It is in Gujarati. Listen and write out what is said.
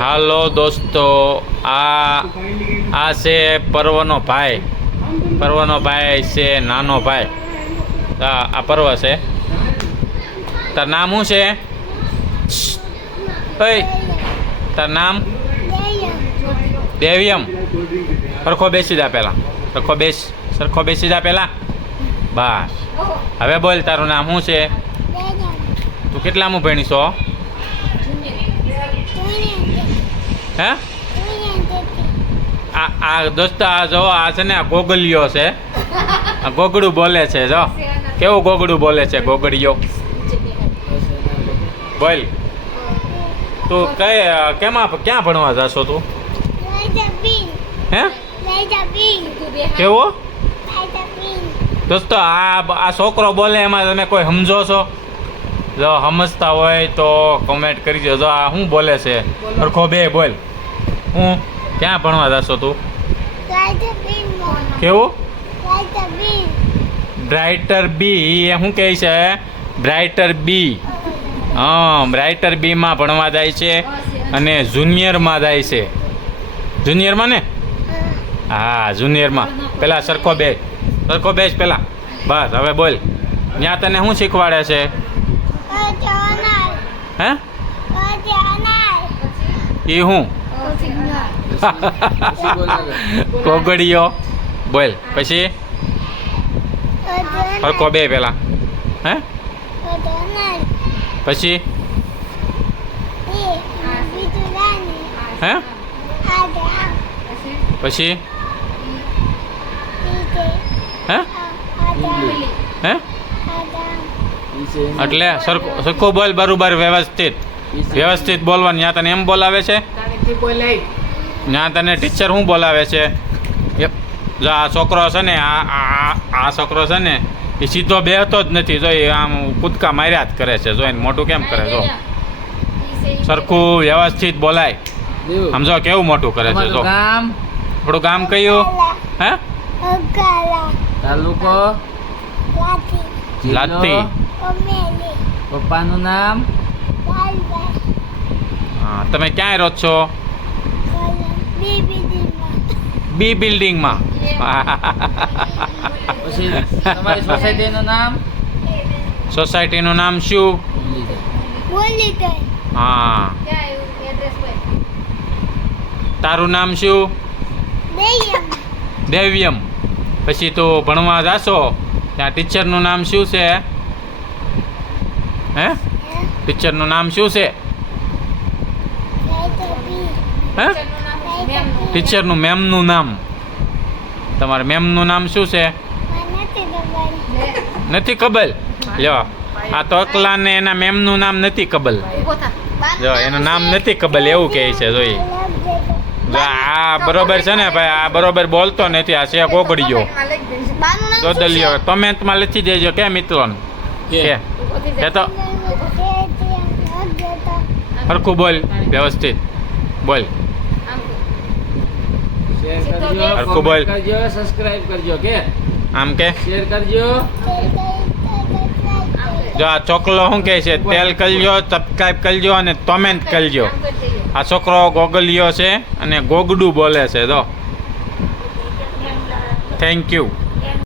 હાલો દોસ્તો આ આ છે પર્વનો ભાઈ. પર્વનો ભાઈ છે નાનો ભાઈ. આ આ પર્વ છે. તાર નામ શું છે? તાર નામ? દેવ્યમ. સરખો બેસી જા પહેલાં સરખો બેસ સરખો બેસી જા પહેલાં બસ. હવે બોલ તારું નામ શું છે? તું કેટલામું ભણી છો હે? આ આ દોસ્તો, આ જો, આ છે ને, આ ગોગલિયો છે. આ ગોગડું બોલે છે, જો. કેવું ગોગડું બોલે છે ગોગડિયો બોલ. તું કઈ કેમાં, ક્યાં ભણવા જાશો તું? હે? કેવો? દોસ્તો, આ આ છોકરો બોલે, એમાં તમે કોઈ સમજો છો? જો, સમજતા હોય તો કોમેન્ટ કરી દો આ શું બોલે છે? સરખો બે, બોલ. હું? ક્યાં ભણવા જશો તું? કેવું? બ્રાઇટર બી એ શું કહે છે? બ્રાઇટર બી હા બ્રાઇટર બીમાં ભણવા જાય છે અને જુનિયરમાં જાય છે. જુનિયરમાં ને? હા. જુનિયરમાં પેલા સરખો બે સરખો બેસ પેલા. બસ હવે બોલ. ત્યાં તને શું શીખવાડે છે? હે? એ હું? કોગડીયો બોલ પછી? સરખો બે પેલા. હે? પછી? હે? પછી? હે? હે? એટલે સરખો સરખો બોલ બરોબર વ્યવસ્થિત. વ્યવસ્થિત બોલવાનું. ત્યાં તને એમ બોલાવે છે? ત્યાં તને ટીચર શું બોલાવે છે? જો આ છોકરો છે ને આ આ આ છોકરો છે ને એ સીધો બેહતો જ નથી જો એ આમ કૂદકા માર્યા જ કરે છે જો એને મોટું કેમ કરે જો. સરખું વ્યવસ્થિત બોલાય. આમ જો કેવું મોટું કરે છે જો. ગામ? થોડું ગામ કયું હે? તાલુકો? લાતી પપ્પાનું નામ? હા તમે ક્યાંય રહો છો? બી બિલ્ડિંગમાં પછી તમારી સોસાયટીનું નામ? સોસાયટીનું નામ શું? હા. તારું નામ શું? દેવ્યમ પછી તું ભણવા જાશો ત્યાં ટીચરનું નામ શું છે? હે? ટીચરનું નામ શું છે? હે? ટીચરનું મેમનું નામ. તમારે મેમનું નામ શું છે? નથી કબલ લ્યો. આ તો અકલાને એના મેમનું નામ નથી કબલ જો એનું નામ નથી કબલ એવું કહે છે જોઈ. જો આ બરોબર છે ને ભાઈ આ બરોબર બોલતો નથી આ શેખ છે ગોગડીયો તમે કમેન્ટમાં લખી દેજો કે મિત્રોને? કે? એ તો? સરખું બોલ વ્યવસ્થિત. બોલ. શેર કરજો હરખું બોલ. કરજો સબસ્ક્રાઇબ કરજો કે આમ કે? શેર કરજો. જો આ છોકરો શું કહે છે? તેલ કરજો સબસ્ક્રાઇબ કરજો અને કોમેન્ટ કરજો. આ છોકરો ગોગલિયો છે અને ગોગડું બોલે છે તો થેન્ક યુ